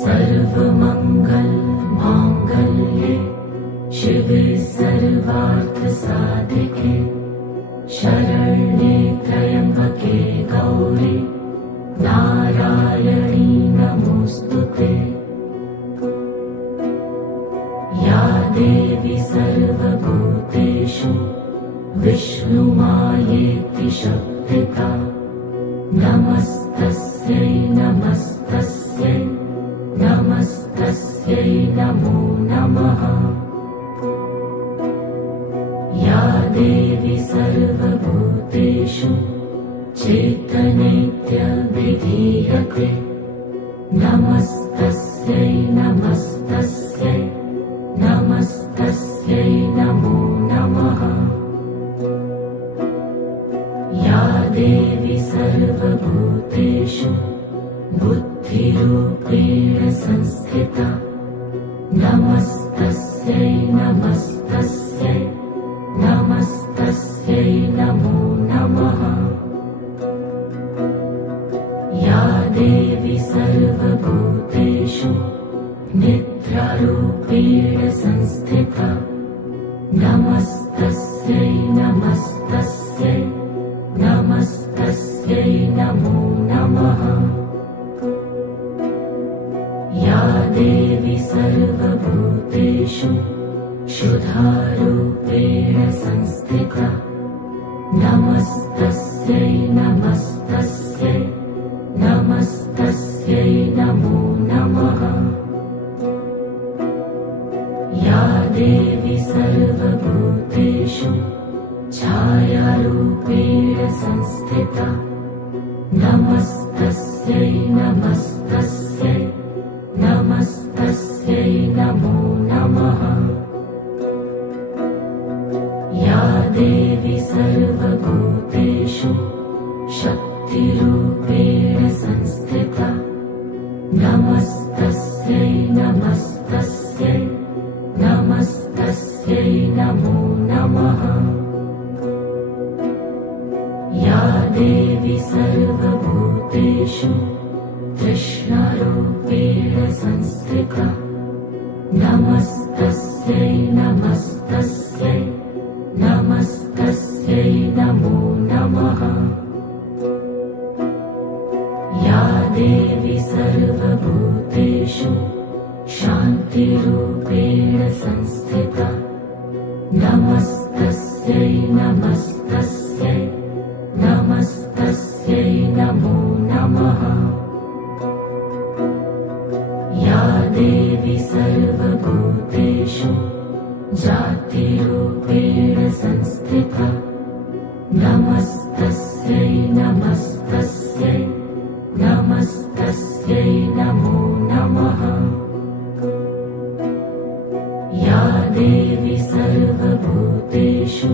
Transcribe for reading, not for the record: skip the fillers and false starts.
सर्वमंगल मांगल्ये शिवे सर्वार्थ साधिके शरण्ये त्र्यंबके गौरी नारायणी नमोस्तुते। या देवी सर्वभूतेषु विष्णुमायेति शक्तिता नमस्तस्यै नमस्तस्यै नमस्तस्यै नमो नमः। या देवी सर्वभूतेषु चैतन्येत्यभिधीयते नमस्तस्यै नमस्तस्यै नमस्तस्यै नमो नमः। या देवी सर्वभूतेषु बुद्धिरूपेण संस्थिता नमस्तस्यै नमस्तस्यै नमस्तस्यै नमो नमः। या देवी सर्वभूतेषु निद्रारूपेण संस्थिता नमस्तस्यै नमस्तस्यै नमस्तस्यै नमो नमः। या देवी सर्वभूतेषु क्षुधारूपेण संस्थिता नमस्तस्यै नमस्तस्यै नमस्तस्यै नमो नमः। या देवी सर्वभूतेषु छायारूपेण संस्थिता नमस्तस्यै नमस्तस्यै नमस्तस्यै नमो नमः। या देवी सर्वभूतेषु शक्तिरूपेण संस्थिता नमस्तस्यै नमस्तस्यै नमस्तस्यै नमो नमः। या देवी सर्वभूतेषु तृष्णारूपेण संस्थिता नमस्तस्यै नमस्तस्यै नमस्तस्यै नमो नमः। या देवी सर्वभूतेषु शान्तिरूपेण संस्थिता नमस्तस्यै नमस्तस्यै नमस्तस्यै नमो नमः। या देवी सर्वभूतेषु जातिरूपेण संस्थिता नमस्तस्यै नमस्तस्यै नमस्तस्यै नमो नमः। या देवी सर्वभूतेषु